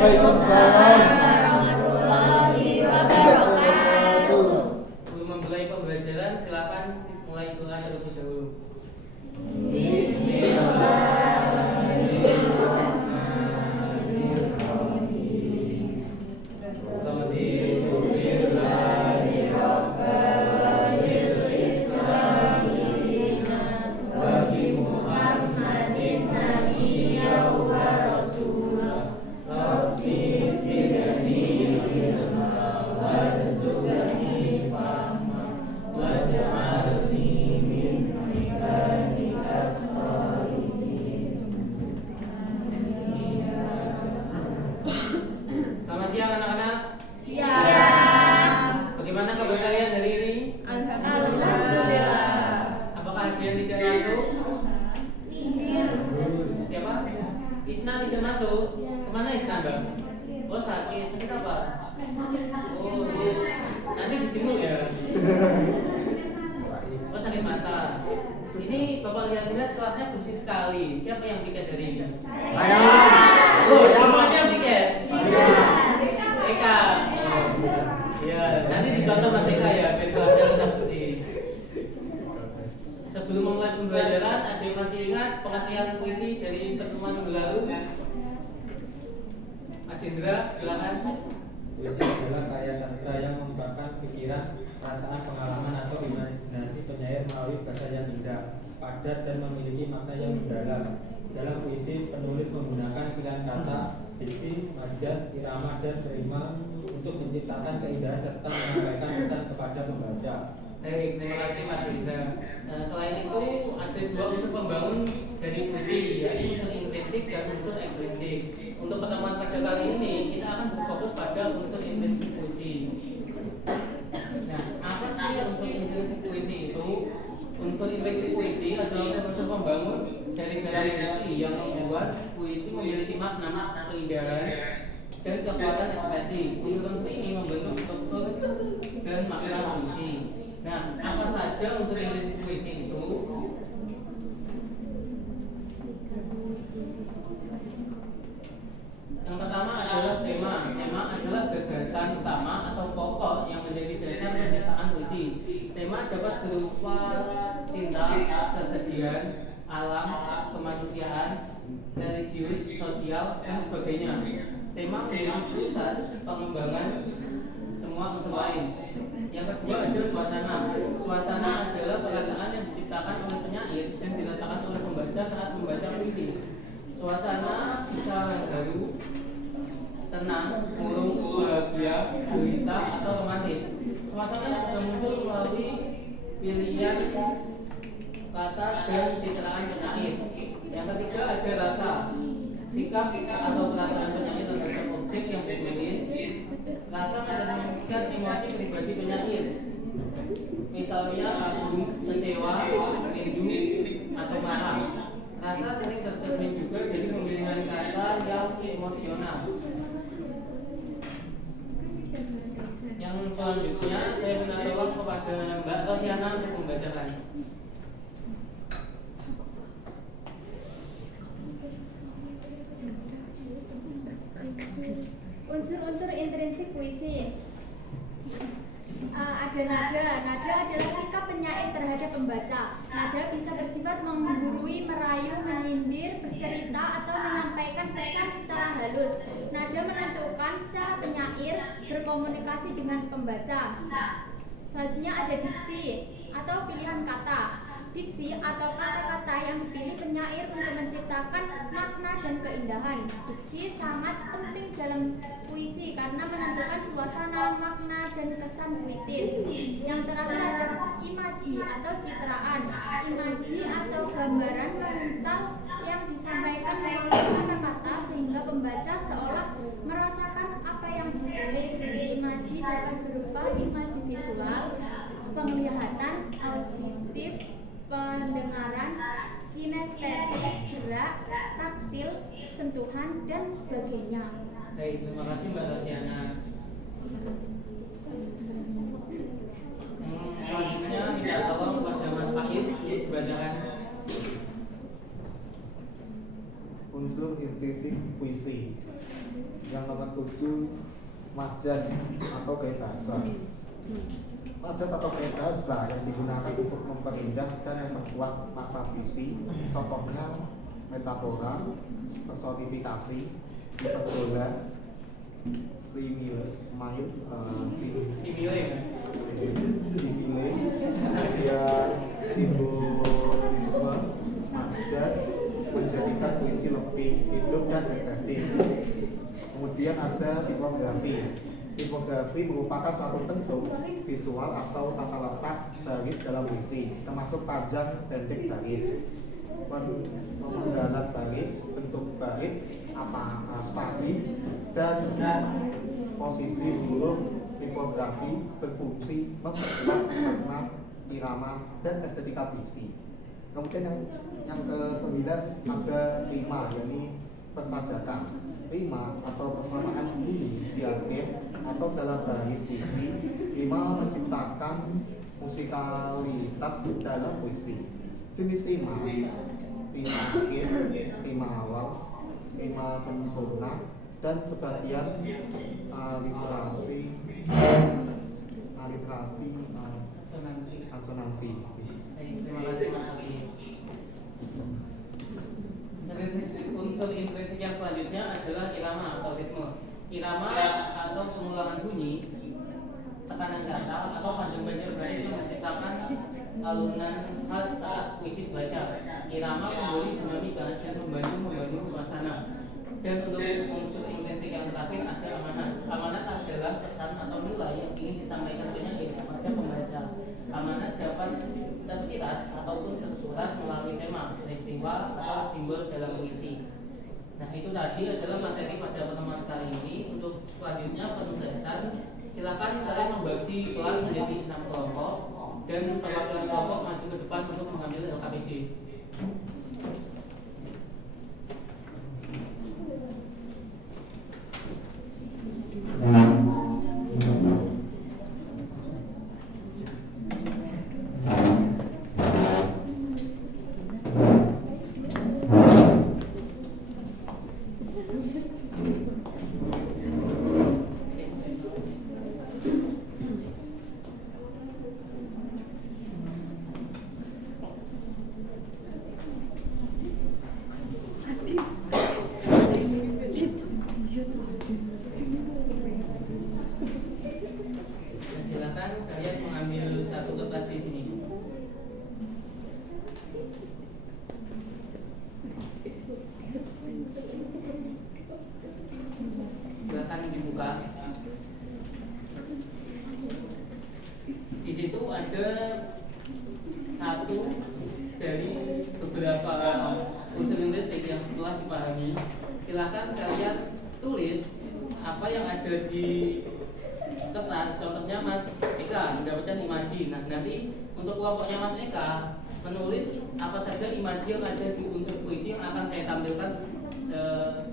Waalaikumsalam warahmatullahi wabarakatuh. Sebelum memulai pembelajaran, silakan mulai doa terlebih dahulu. Selamat siang anak-anak. Siang. Bagaimana kabar kalian hari ini? Alhamdulillah. Apakah ada yang tidak masuk? Siapa? Isna tidak masuk. Kemana Isna, Bang? Oh, sakit. Sakit apa? Oh, iya. Nanti dijemur ya. Oh, sakit mata. Ini Bapak lihat-lihat kelasnya bersih sekali. Siapa yang piket hari ini? Saya. Oh, semuanya piket. Eka. Ya, nanti dicontoh Mas Eka ya, biar kelasnya tetap bersih. Sebelum memulai pembelajaran, ada yang masih ingat pengertian puisi dari pertemuan minggu lalu? Mas Indra, silakan. Puisi adalah karya sastra yang mengungkapkan pikiran, perasaan, pengalaman atau imajinasi penyair melalui bahasa yang indah, padat dan memiliki makna yang mendalam. Dalam puisi, penulis menggunakan pilihan kata, diksi, majas, irama, dan rima untuk menciptakan keindahan serta menyampaikan pesan kepada pembaca. Baik, terima kasih Mas Indra. Selain itu, ada dua unsur pembangun dari puisi, yaitu unsur intrinsik dan unsur ekstrinsik. Untuk pertemuan pada kali ini, kita akan berfokus pada unsur intrinsik puisi. Nah, apa sih unsur intrinsik puisi itu? Unsur intrinsik puisi adalah unsur pembangun dari puisi yang membuat puisi memiliki makna, keindahan, dan kekuatan ekspresi. Unsur-unsur ini membentuk struktur dan makna puisi. Nah, apa saja unsur intrinsik puisi itu? Yang pertama adalah tema. Tema adalah gagasan utama atau pokok yang menjadi dasar penciptaan puisi. Tema dapat berupa cinta, kesedihan, alam, kemanusiaan, religius, sosial, dan sebagainya. Tema menjadi pusat pengembangan semua unsur lain. Yang kedua adalah suasana. Suasana adalah perasaan yang diciptakan oleh penyair dan dirasakan oleh pembaca saat membaca puisi. Suasana bisa haru, tenang, murung, bahagia, gelisah, atau romantis. Suasana juga muncul melalui pilihan kata dan citraan penyair. Yang ketiga ada rasa, sikap atau perasaan penyair terhadap objek yang ditulis. Rasa mencerminkan emosi pribadi penyair. Misalnya kagum, kecewa, rindu, atau marah. Rasa sering tercermin juga dari pemilihan kata yang emosional. Yang selanjutnya saya minta tolong kepada Mbak Rosiana untuk membacakan. Unsur-unsur intrinsik puisi. Ada nada. Nada adalah sikap penyair terhadap pembaca. Nada bisa bersifat menggurui, merayu, menyindir, bercerita, atau menyampaikan pesan secara halus. Nada menentukan cara penyair berkomunikasi dengan pembaca. Selanjutnya ada diksi atau pilihan kata. Diksi atau kata-kata yang dipilih penyair untuk menciptakan makna dan keindahan. Diksi sangat penting dalam puisi karena menentukan suasana, makna, dan kesan puitis. Yang terakhir ada imaji atau citraan. Imaji atau gambaran mental yang disampaikan melalui kata-kata sehingga pembaca seolah merasakan apa yang ditulis. Imaji dapat berupa imaji visual, penglihatan, auditif, pendengaran, kinestetik, gerak, taktil, sentuhan, dan sebagainya. Baik, terima kasih Mbak Rosiana. Selanjutnya minta tolong kepada Mas Faiz dibacakan. Unsur intrinsik puisi. Yang nomor 7, majas atau gaya bahasa. Majas atau gaya bahasa yang digunakan untuk memperindah dan memperkuat makna puisi. Contohnya metafora, personifikasi, hiperbola, simile, kemudian simbolisme. Majas menjadikan puisi lebih hidup dan estetis. Kemudian ada tipografi. Tipografi merupakan suatu bentuk visual atau tata letak baris dalam puisi, termasuk panjang pendek baris, pemenggalan baris, bentuk bait, spasi, dan posisi huruf. Tipografi berfungsi memperkuat makna, irama, dan estetika puisi. Kemudian yang ke-9 ada rima, yakni persajakan. Rima atau persamaan bunyi di akhir atau dalam baris puisi. Rima menciptakan musikalitas dalam puisi. Jenis rima akhir, rima awal, rima sempurna, dan sebagian aliterasi, asonansi. Terima kasih Mas Ali. Unsur intrinsik yang selanjutnya adalah irama atau ritme. Irama atau pengulangan bunyi, tekanan kata atau panjang-panjang bait yang menciptakan alunan khas saat puisi dibaca. Irama memberi dinamika dan membantu suasana. Dan untuk unsur intrinsik yang terakhir ada amanat. Amanat adalah pesan atau nilai yang ingin disampaikan penyair kepada pembaca. Amanat dapat tersirat ataupun tersurat melalui tema, peristiwa, atau simbol dalam puisi. Nah, itu tadi adalah materi pada pertemuan kali ini. Untuk selanjutnya penugasan, silakan kalian membagi kelas menjadi 6 kelompok dan perwakilan kelompok maju ke depan untuk mengambil LKPD. Silakan kalian mengambil satu kertas di sini. Silakan dibuka. Di situ ada satu dari beberapa unsur intrinsik yang setelah dipahami. Silakan kalian tulis apa yang ada di kertas. Contohnya Mas Eka mendapatkan imaji. Nah, nanti untuk kelompoknya Mas Eka menulis apa saja imaji yang ada di unsur puisi yang akan saya tampilkan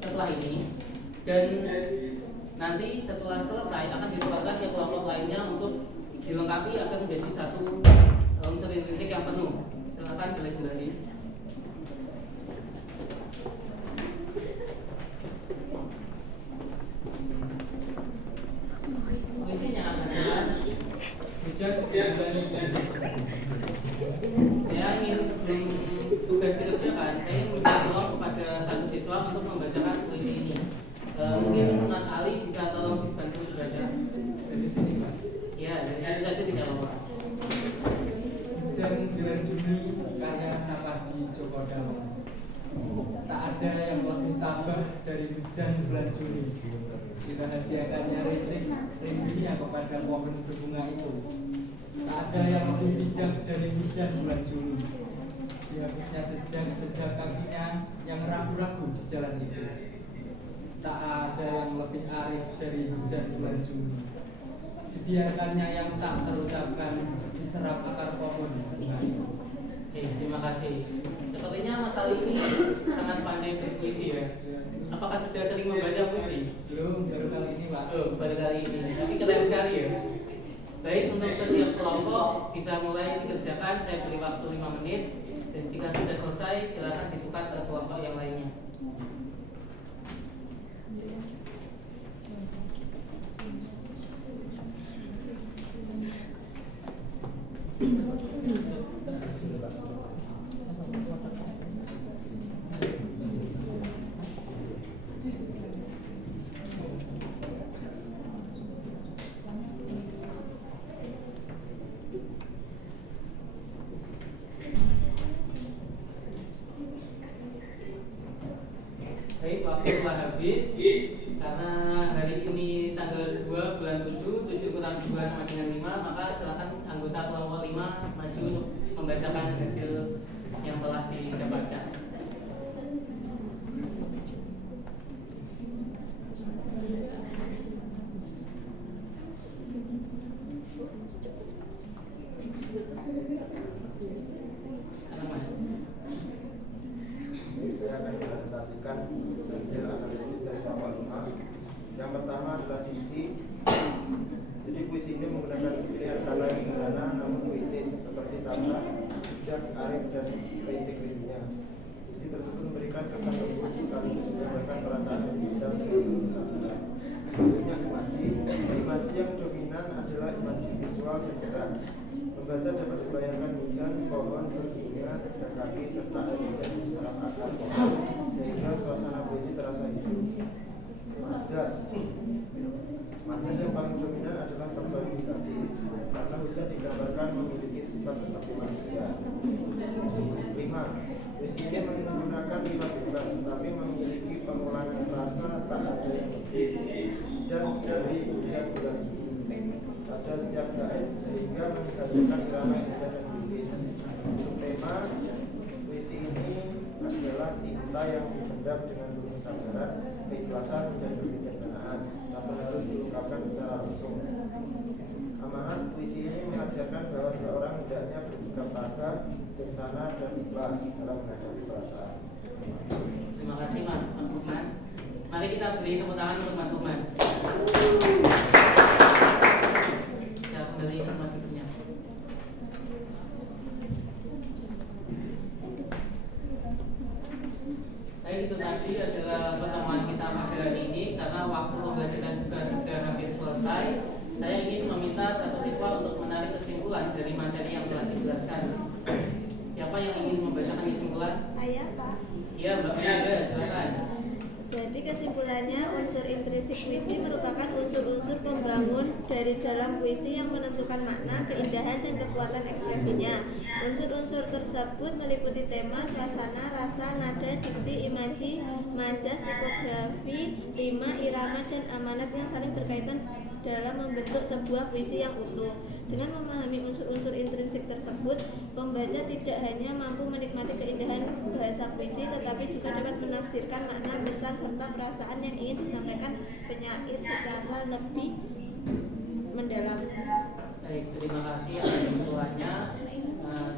setelah ini. Dan nanti setelah selesai akan ditukarkan ke kelompok lainnya untuk dilengkapi akan menjadi satu unsur intrinsik yang penuh. Silakan boleh kembali. Puisinya adalah hujan dan saya ingin sebelum tugas dikerjakan, saya ingin minta tolong kepada satu siswa untuk membacakan puisi ini. Mungkin Mas Ali bisa tolong dibantu membaca Dari sini Pak. ya, dari sini saja tidak apa-apa. Hujan 9 Juni karya Sapardi Djoko Damono. Tak ada yang lebih tabah dari hujan bulan Juni. Dirahasiakannya rindunya kepada pohon berbunga itu. Tak ada yang lebih bijak dari hujan bulan Juni. Dihapusnya sejak kakinya yang ragu-ragu di jalan itu. Tak ada yang lebih arif dari hujan bulan Juni. Dibiarkannya yang tak terucapkan diserap akar pohon bunga itu. Terima kasih. Sepertinya Mas Ali ini sangat pandai berpuisi ya. Apakah sudah sering membaca puisi? Belum, baru kali ini Pak. Oh, baru kali ini. Tapi keren sekali ya. Baik, untuk setiap kelompok bisa mulai dikerjakan. Saya beri waktu 5 menit. Dan jika sudah selesai, silakan ditukar ke kelompok yang lainnya. Baik, waktu telah habis. Karena hari ini tanggal 2 bulan 7, 7 kurang 2 sama dengan 5, maka silakan anggota kelompok 5 maju untuk membacakan hasil yang telah didapatkan. Karena Mas. Ini saya akan presentasikan hasil analisis dari kelompok 5. Yang pertama adalah diksi. Jadi puisi ini menggunakan pilihan kata yang sederhana namun puitis seperti Tata, bijak, arif, dan kritik-kritiknya. Diksi tersebut memberikan kesan lembut sekaligus menyampaikan perasaan yang diendam dengan kesabaran. Berikutnya imaji. Imaji yang dominan adalah imaji visual yang gerak. Membaca dapat dibayangkan hujan, pohon, berbunga, jejak kaki, serta air hujan di serap akar pohon, sehingga suasana puisi terasa hidup. Majas. Majas yang paling dominan adalah personifikasi, karena hujan digambarkan memiliki sifat seperti manusia. 5. Puisi ini menggunakan 5 bebas, tetapi memiliki pengulangan frasa tak ada yang lebih dan dari hujan bulan pada setiap bait sehingga menghasilkan irama yang indah dan puitis. Untuk tema puisi ini adalah cinta yang dipendam dengan penuh kesabaran, keikhlasan dan kebijaksanaan tanpa harus diungkapkan secara langsung. Amanat puisi ini mengajarkan bahwa seorang hendaknya bersikap tabah, bijaksana dan ikhlas dalam menghadapi perasaan. Terima kasih Mas Lukman. Mari kita beri tepuk tangan untuk Mas Lukman. Ya, kembali ke tempat duduknya. Baik, itu tadi adalah pertemuan kita pada hari ini. Karena waktu pembelajaran juga sudah hampir selesai, saya ingin meminta satu siswa untuk menarik kesimpulan dari materi yang telah dijelaskan. Siapa yang ingin membacakan kesimpulan? Saya, Pak. Iya, Mbak Mega, silakan. Jadi kesimpulannya, unsur intrinsik puisi merupakan unsur-unsur pembangun dari dalam puisi yang menentukan makna, keindahan, dan kekuatan ekspresinya. Unsur-unsur tersebut meliputi tema, suasana, rasa, nada, diksi, imaji, majas, tipografi, rima, irama, dan amanat yang saling berkaitan dalam membentuk sebuah puisi yang utuh. Dengan memahami unsur-unsur intrinsik tersebut, pembaca tidak hanya mampu menikmati keindahan bahasa puisi, tetapi juga dapat menafsirkan makna besar serta perasaan yang ingin disampaikan penyair secara lebih mendalam. Baik, terima kasih atas kesimpulannya.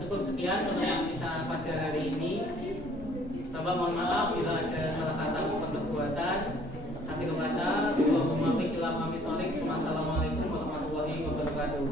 Cukup sekian pertemuan kita pada hari ini. Bapak mohon maaf bila ada salah kata maupun perbuatan. Akhir kata, Assalamualaikum warahmatullahi wabarakatuh.